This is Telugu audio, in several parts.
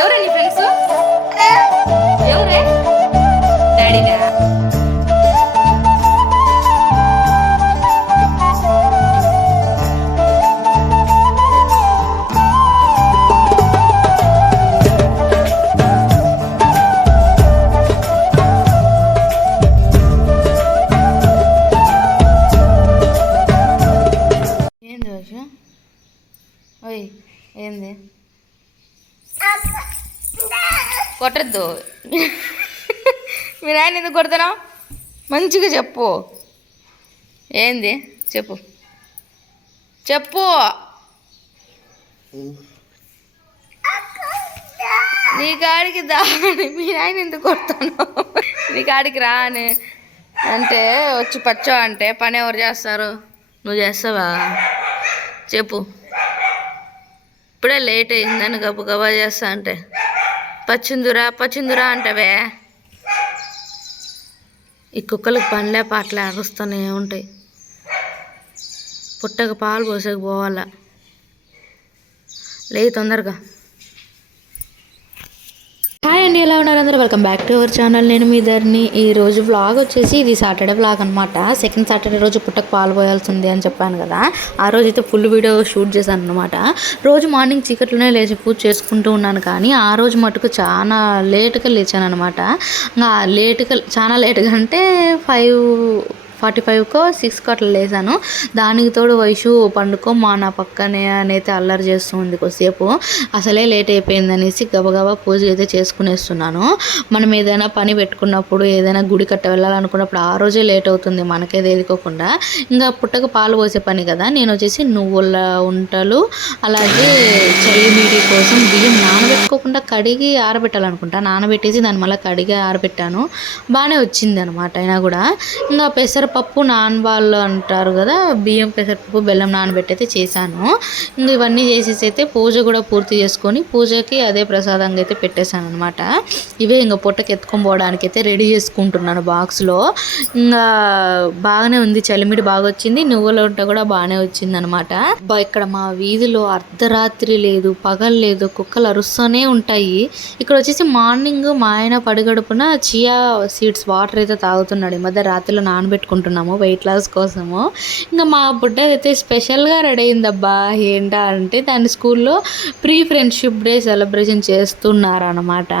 ఎవరండి ఫ్రెండ్స్ కొట్టద్దు. మీ నాయన ఎందుకు కొడుతున్నావు? మంచిగా చెప్పు. ఏంది? చెప్పు. చెప్పు. నీ కాడికి దాని మీ నాయన ఎందుకు కొడుతున్నావు? నీ కాడికి రా అని. అంటే వచ్చి పచ్చో అంటే పని ఎవరు చేస్తారు? నువ్వు చేస్తావా? చెప్పు. ఇప్పుడే లేట్ అయిందని గబు గబా చేస్తా అంటే. పచ్చిందురా పచ్చిందురా అంటవే. ఈ కుక్కలకు పనిలే పాటలే అరుస్తూనే ఉంటాయి. పుట్టక పాలు పోసేకి పోవాలా. లే తొందరగా. అండి ఎలా ఉన్నారు అందరూ? Welcome back to our channel నేను మీ ఇద్దరిని ఈ రోజు వ్లాగ్ వచ్చేసి ఇది సాటర్డే వ్లాగ్ అనమాట సెకండ్ సాటర్డే రోజు పుట్టకు పాలు పోయాల్సింది అని చెప్పాను కదా. ఆ రోజు అయితే ఫుల్ వీడియో షూట్ చేశాను అనమాట రోజు మార్నింగ్ చీకట్లోనే లేచి పూజ చేసుకుంటూ ఉన్నాను కానీ ఆ రోజు మటుకు చాలా లేట్గా లేచాను అనమాట లేట్గా చాలా లేట్గా అంటే ఫైవ్ ఫార్టీ ఫైవ్కో సిక్స్కో అట్లా లేసాను. దానికి తోడు వయసు పండుకో మా నా పక్కనే అనైతే అల్లరి చేస్తుంది కొద్దిసేపు. అసలే లేట్ అయిపోయింది అనేసి గబగబా పూజ అయితే చేసుకునేస్తున్నాను. మనం ఏదైనా పని పెట్టుకున్నప్పుడు ఏదైనా గుడి కట్ట వెళ్ళాలనుకున్నప్పుడు ఆ రోజే లేట్ అవుతుంది మనకే తేలికోకుండా. ఇంకా పుట్టక పాలు పోసే పని కదా నేను వచ్చేసి నువ్వుల ఉంటలు అలాగే చలిమిడి కోసం బియ్యం నానబెట్టుకోకుండా కడిగి ఆరబెట్టాలనుకుంటా. నానబెట్టేసి దాన్ని మళ్ళీ కడిగి ఆరబెట్టాను. బాగానే వచ్చింది అనమాట అయినా కూడా. ఇంకా పెసరపప్పు నానబాళ్ళు అంటారు కదా బియ్యం పెసరపప్పు బెల్లం నానబెట్టి అయితే చేశాను. ఇంక ఇవన్నీ చేసేసి అయితే పూజ కూడా పూర్తి చేసుకొని పూజకి అదే ప్రసాదంగా అయితే పెట్టేశాను అనమాట ఇవే ఇంకా పొట్టకి ఎత్తుకొని పోవడానికి అయితే రెడీ చేసుకుంటున్నాను బాక్స్లో. ఇంకా బాగానే ఉంది చలిమిడి బాగా వచ్చింది నువ్వుల ఉంట కూడా బాగానే వచ్చింది అనమాట ఇక్కడ మా వీధిలో అర్ధరాత్రి లేదు పగలు లేదు కుక్కలు అరుస్తూనే ఉంటాయి. ఇక్కడ వచ్చేసి మార్నింగ్ మా ఆయన పడిగడుపున చియా సీడ్స్ వాటర్ అయితే తాగుతున్నాడు. ఈ మధ్య రాత్రిలో నానబెట్టుకుంటున్నాము వెయిట్ లాస్ కోసము. ఇంకా మా బుడ్డ అయితే స్పెషల్గా రెడీ అయిందబ్బా. ఏంటా అంటే దాని స్కూల్లో ప్రీ ఫ్రెండ్షిప్ డే సెలబ్రేషన్ చేస్తున్నారనమాట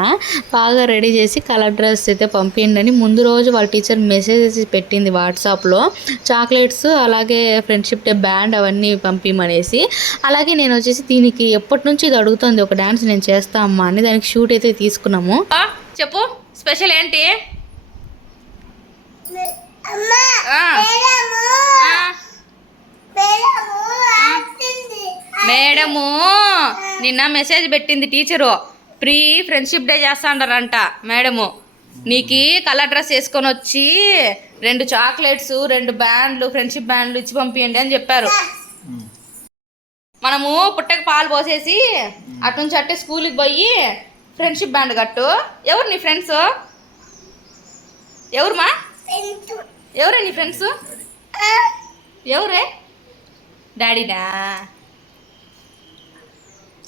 బాగా రెడీ చేసి కలర్ డ్రెస్ అయితే పంపించండి ముందు రోజు వాళ్ళ టీచర్ మెసేజ్ పెట్టింది వాట్సాప్లో చాక్లెట్స్ అలాగే ఫ్రెండ్షిప్ డే బ్యాండ్ అవన్నీ పంపించమనేసి అలాగే నేను వచ్చేసి దీనికి ఎప్పటి నుంచి ఇది అడుగుతుంది ఒక డాన్స్ నేను చేస్తా అమ్మా అని దానికి షూట్ అయితే తీసుకున్నాము. చెప్పు స్పెషల్ ఏంటి? ఆ. ఆ. మేడము నిన్న మెసేజ్ పెట్టింది టీచరు ప్రీ ఫ్రెండ్షిప్ డే చేస్తాండారంట మేడము. నీకు కలర్ డ్రెస్ వేసుకొని వచ్చి రెండు చాక్లెట్స్ రెండు బ్యాండ్లు ఫ్రెండ్షిప్ బ్యాండ్లు ఇచ్చి పంపించండి అని చెప్పారు. మనము పుట్టకు పాలు పోసేసి అటు నుంచి అట్టే స్కూల్కి పోయి ఫ్రెండ్షిప్ బ్యాండ్ కట్టు. ఎవరు నీ ఫ్రెండ్స్? ఎవరుమా? ఎవరే నీ ఫ్రెండ్స్? ఎవరే? డాడీనా?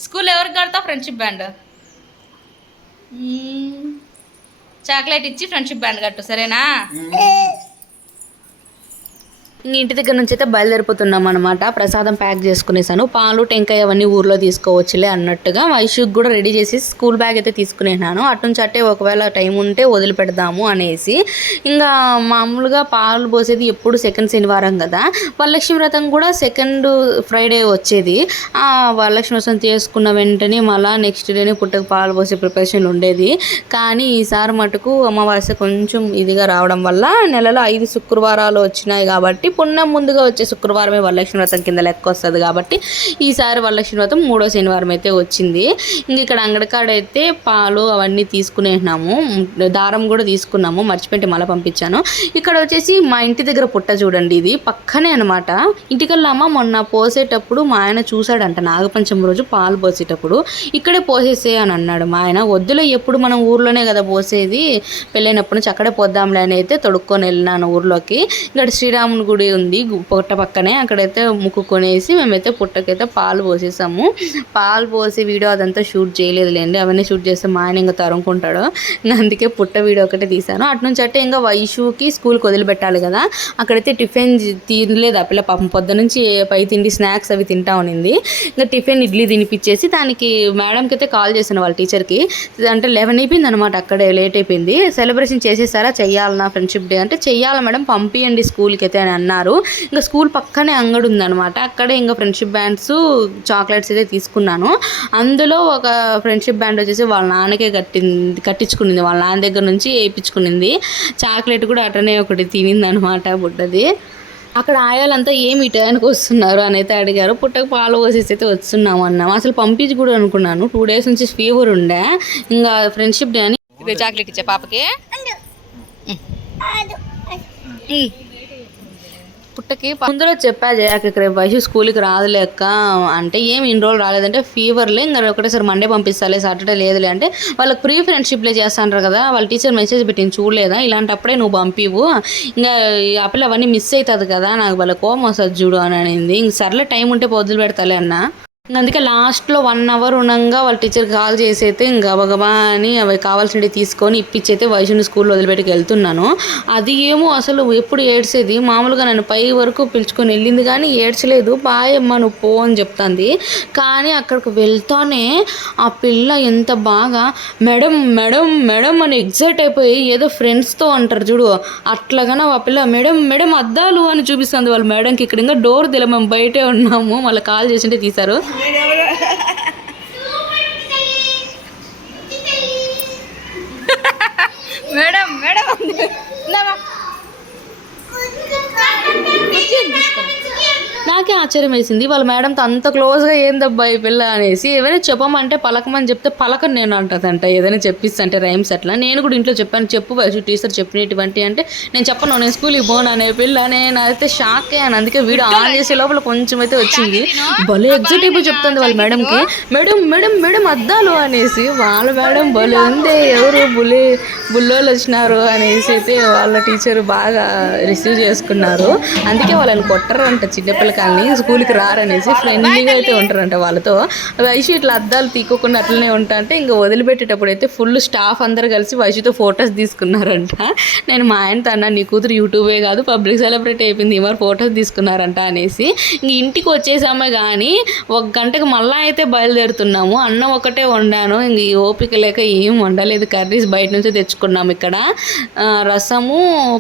స్కూల్ ఎవరికి కడతావు? Friendship band. చాక్లెట్ ఇచ్చి ఫ్రెండ్షిప్ బ్యాండ్ కట్టు సరేనా? ఇంటి దగ్గర నుంచి అయితే బయలుదేరిపోతున్నాం అనమాట ప్రసాదం ప్యాక్ చేసుకునేసాను. పాలు టెంకాయ అవన్నీ ఊర్లో తీసుకోవచ్చులే అన్నట్టుగా వైషుకి కూడా రెడీ చేసి స్కూల్ బ్యాగ్ అయితే తీసుకునేనాను అటు నుంచి అట్టే ఒకవేళ టైం ఉంటే వదిలిపెడదాము అనేసి. ఇంకా మామూలుగా పాలు పోసేది ఎప్పుడు సెకండ్ శనివారం కదా. వరలక్ష్మి వ్రతం కూడా సెకండ్ ఫ్రైడే వచ్చేది. ఆ వరలక్ష్మి వ్రతం చేసుకున్న వెంటనే మళ్ళీ నెక్స్ట్ డేనే పుట్టకు పాలు పోసే ప్రిపరేషన్ ఉండేది. కానీ ఈసారి మటుకు అమావాస్య కొంచెం ఇదిగా రావడం వల్ల నెలలో ఐదు శుక్రవారాలు వచ్చినాయి కాబట్టి పుణ్యం ముందుగా వచ్చే శుక్రవారమే వరలక్ష్మి వ్రతం కింద లెక్క వస్తుంది కాబట్టి ఈసారి వరలక్ష్మి వ్రతం మూడో శనివారం అయితే వచ్చింది. ఇంక ఇక్కడ అంగడికాడ అయితే పాలు అవన్నీ తీసుకునేసినాము దారం కూడా తీసుకున్నాము. మర్చిపెట్టి మళ్ళీ పంపించాను. ఇక్కడ వచ్చేసి మా ఇంటి దగ్గర పుట్ట చూడండి ఇది. పక్కనే అనమాట ఇంటికల్లామ మొన్న పోసేటప్పుడు మా ఆయన చూశాడంట నాగపంచమి రోజు పాలు పోసేటప్పుడు. ఇక్కడే పోసేసే అని అన్నాడు మా ఆయన. వద్దులో ఎప్పుడు మనం ఊర్లోనే కదా పోసేది. పెళ్ళైనప్పటి నుంచి అక్కడే పోద్దాంలే అని అయితే తొడుక్కొని వెళ్ళినాను ఊర్లోకి. ఇక్కడ శ్రీరాముని గుడి గుడి ఉంది పుట్ట పక్కనే. అక్కడైతే ముక్కుకొనేసి మేమైతే పుట్టకైతే పాలు పోసేసాము. పాలు పోసి వీడియో అదంతా షూట్ చేయలేదులేండి. అవన్నీ షూట్ చేస్తే మా ఆయన ఇంకా తరుముకుంటాడు. అందుకే పుట్ట వీడియో ఒకటే తీశాను. అటు నుంచి అంటే ఇంకా వైషుకి స్కూల్కి వదిలిపెట్టాలి కదా. అక్కడైతే టిఫిన్ తినలేదు ఆ పిల్ల. పాపం పొద్దు నుంచి పై తిండి స్నాక్స్ అవి తింటా ఉన్నింది ఇంకా టిఫిన్ ఇడ్లీ తినిపించేసి దానికి మేడంకి అయితే కాల్ చేశాను వాళ్ళ టీచర్కి. అంటే లెవెన్ అయిపోయింది అనమాట అక్కడే లేట్ అయిపోయింది. సెలబ్రేషన్ చేసేసారా? చెయ్యాలన్నా ఫ్రెండ్షిప్ డే అంటే చెయ్యాలి మేడం. పంపియండి స్కూల్కి అయితే అని అన్నారు ఇంకా స్కూల్ పక్కనే అంగడి ఉందన్నమాట. అక్కడే ఇంకా ఫ్రెండ్షిప్ బ్యాండ్స్ చాక్లెట్స్ అయితే తీసుకున్నాను. అందులో ఒక ఫ్రెండ్షిప్ బ్యాండ్ వచ్చేసి వాళ్ళ నాన్నకే కట్టింది కట్టించుకునింది. వాళ్ళ నాన్న దగ్గర నుంచి వేయించుకునింది. చాక్లెట్ కూడా అటనే ఒకటి తినింది అనమాట బుడ్డది. అక్కడ ఆయాలంతా ఏమి ఈ టైంకి వస్తున్నారు అని అయితే అడిగారు. పుట్టకు పాలు పోసేసి అయితే వస్తున్నాము అన్నాము. అసలు పంపించి కూడా అనుకున్నాను. టూ డేస్ నుంచి ఫీవర్ ఉండే. ఇంకా ఫ్రెండ్షిప్ డే అని చాక్లెట్ ఇచ్చే పాపకి. పుట్టకి ముందులో చెప్పా జయాక ఇక్కడ వయసు స్కూల్కి రాదులేక అంటే ఏం ఇన్ని రోజులు రాలేదంటే ఫీవర్లే ఇంకా ఒకటేసారి మండే పంపిస్తాలే సాటర్డే లేదులే అంటే వాళ్ళకి ప్రీ ఫ్రెండ్షిప్లే చేస్తాంటారు కదా వాళ్ళ టీచర్ మెసేజ్ పెట్టింది చూడలేదా? ఇలాంటప్పుడే నువ్వు పంపివు ఇంకా ఆ పిల్ల అవన్నీ మిస్ అవుతుంది కదా నాకు వాళ్ళ కోపం వస్తుంది చూడు అని అనింది. ఇంక సర్లే టైం ఉంటే పొద్దులు పెడతాలే అన్న. అందుకే లాస్ట్లో వన్ అవర్ ఉండగా వాళ్ళ టీచర్ కాల్ చేసి అయితే గబగబా అని అవి కావాల్సినవి తీసుకొని ఇప్పించి అయితే స్కూల్లో వదిలిపెట్టుకు వెళ్తున్నాను. అది ఏమో అసలు ఎప్పుడు ఏడ్చేది? మామూలుగా నన్ను పై వరకు పిలుచుకొని వెళ్ళింది కానీ ఏడ్చలేదు. బాయ్ అమ్మ నువ్వు పో అని చెప్తుంది. కానీ అక్కడికి వెళ్తానే ఆ పిల్ల ఎంత బాగా మేడం మేడం మేడం అని ఎగ్జైట్ అయిపోయి ఏదో ఫ్రెండ్స్తో అంటారు చూడు. అట్లాగనే ఆ పిల్ల మేడం మేడం అద్దాలు అని చూపిస్తుంది వాళ్ళ మేడంకి. ఇక్కడ ఇంకా డోర్ తెల మేము బయటే ఉన్నాము. మళ్ళీ కాల్ చేసింటే తీశారు మేడం మేడం నాకే ఆశ్చర్యం వేసింది. వాళ్ళ మేడంతో అంత క్లోజ్గా ఏందబ్బా ఈ పిల్ల అనేసి ఏమైనా చెప్పమంటే పలకమని చెప్తే పలకని నేను అంటదంట. ఏదైనా చెప్పిస్తంటే రైమ్స్ అట్లా నేను కూడా ఇంట్లో చెప్పాను. చెప్పు టీచర్ చెప్పినటువంటి అంటే నేను చెప్పను. నేను స్కూల్కి పోను అనే పిల్ల నేను అయితే షాక్ అయ్యాను అందుకే వీడియో ఆన్ చేసే లోపల కొంచెం అయితే వచ్చింది. భలే ఎగ్జైటివ్ చెప్తుంది వాళ్ళ మేడంకి. మేడం మేడం మేడం అద్దాలు అనేసి వాళ్ళ మేడం భలే ఉంది. ఎవరు బుల్లి బుల్లోళ్ళు వచ్చినారు అనేసి అయితే వాళ్ళ టీచర్ బాగా రిసీవ్ చేసుకున్నారు. అందుకే వాళ్ళని కొట్టరంట వాళ్ళని స్కూల్కి రారనేసి ఫ్రెండ్లీగా అయితే ఉంటారంట వాళ్ళతో. వైషు ఇట్లా అద్దాలు తీకోకుండా అట్లనే ఉంటా అంటే ఇంకా వదిలిపెట్టేటప్పుడు అయితే ఫుల్ స్టాఫ్ అందరు కలిసి వైషుతో ఫొటోస్ తీసుకున్నారంట. నేను మా ఆయనతో అన్నా నీ కూతురు యూట్యూబే కాదు పబ్లిక్ సెలబ్రిటీ అయిపోయింది మరి ఫొటోస్ తీసుకున్నారంట అనేసి. ఇంక ఇంటికి వచ్చేసామే కానీ ఒక గంటకు మళ్ళీ అయితే బయలుదేరుతున్నాము. అన్నం ఒకటే వండాను. ఇంక ఈ ఓపిక లేక ఏం వండలేదు. కర్రీస్ బయట నుంచి తెచ్చుకున్నాము ఇక్కడ. రసము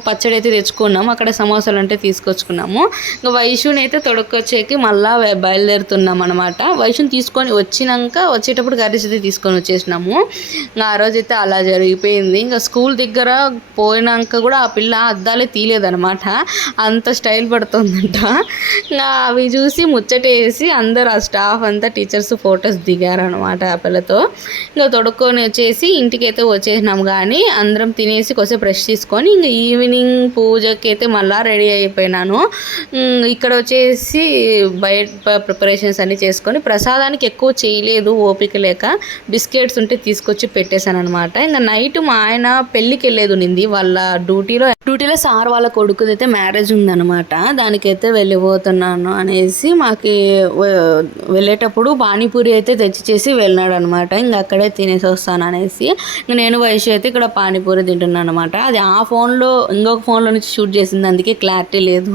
పచ్చడి అయితే తెచ్చుకున్నాము. అక్కడ సమోసాలు అంటే తీసుకొచ్చుకున్నాము. ఇంకా వైషుని అయితే తొడకొచ్చేకి మళ్ళా బయలుదేరుతున్నాం అనమాట వైషుని తీసుకొని వచ్చినాక వచ్చేటప్పుడు కర్రీస్ అయితే తీసుకొని వచ్చేసినాము. ఆ రోజు అయితే అలా జరిగిపోయింది. ఇంకా స్కూల్ దగ్గర పోయినాక కూడా ఆ పిల్ల అద్దాలే తీయలేదనమాట అంత స్టైల్ పడుతుందంట. ఇంకా అవి చూసి ముచ్చటేసి అందరు ఆ స్టాఫ్ అంతా టీచర్స్ ఫొటోస్ దిగారనమాట ఆ పిల్లతో. ఇంకా తొడుక్కొని వచ్చేసి ఇంటికి అయితే వచ్చేసినాం కానీ అందరం తినేసి కొంచెం బ్రష్ తీసుకొని ఇంకా ఈవినింగ్ పూజకి అయితే మళ్ళీ రెడీ అయిపోయినాను. ఇక్కడ వచ్చేసి బయట ప్రిపరేషన్స్ అన్నీ చేసుకొని ప్రసాదానికి ఎక్కువ చేయలేదు ఓపిక లేక బిస్కెట్స్ ఉంటే తీసుకొచ్చి పెట్టేశాను అనమాట ఇంకా నైట్ మా ఆయన పెళ్ళికి వెళ్ళేది ఉన్నింది వాళ్ళ డ్యూటీలో డ్యూటీలో సార్ వాళ్ళ కొడుకుది అయితే మ్యారేజ్ ఉందన్నమాట. దానికైతే వెళ్ళిపోతున్నాను అనేసి మాకు వెళ్ళేటప్పుడు పానీపూరి అయితే తెచ్చిచేసి వెళ్ళినాడు అనమాట ఇంకా అక్కడే తినేసి వస్తాను అనేసి నేను వయసు అయితే ఇక్కడ పానీపూరి తింటున్నాను అనమాట అది ఆ ఫోన్లో ఇంకొక ఫోన్లో నుంచి షూట్ చేసింది. అందుకే క్లారిటీ లేదు.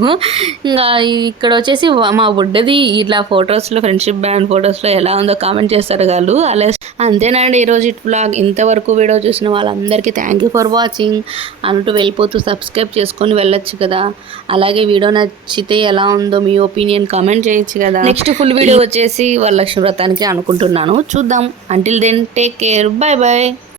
ఇంకా ఇక్కడ వచ్చేసి మా బుడ్డది ఇట్లా ఫొటోస్లో ఫ్రెండ్షిప్ బ్యాండ్ ఫొటోస్లో ఎలా ఉందో కామెంట్ చేస్తారు వాళ్ళు అలా అంతేనండి ఈరోజు ఇట్ బ్లాగ్ ఇంతవరకు వీడియో చూసిన వాళ్ళందరికీ థ్యాంక్ యూ ఫర్ వాచింగ్ అంటూ వెళ్ళిపోతూ సబ్స్క్రైబ్ చేసుకొని వెళ్ళొచ్చు కదా. అలాగే వీడియో నచ్చితే ఎలా ఉందో మీ ఒపీనియన్ కామెంట్ చేయొచ్చు కదా. నెక్స్ట్ ఫుల్ వీడియో వచ్చేసి వరలక్ష్మి వ్రతానికి అనుకుంటున్నాను. చూద్దాం. Until then take care bye bye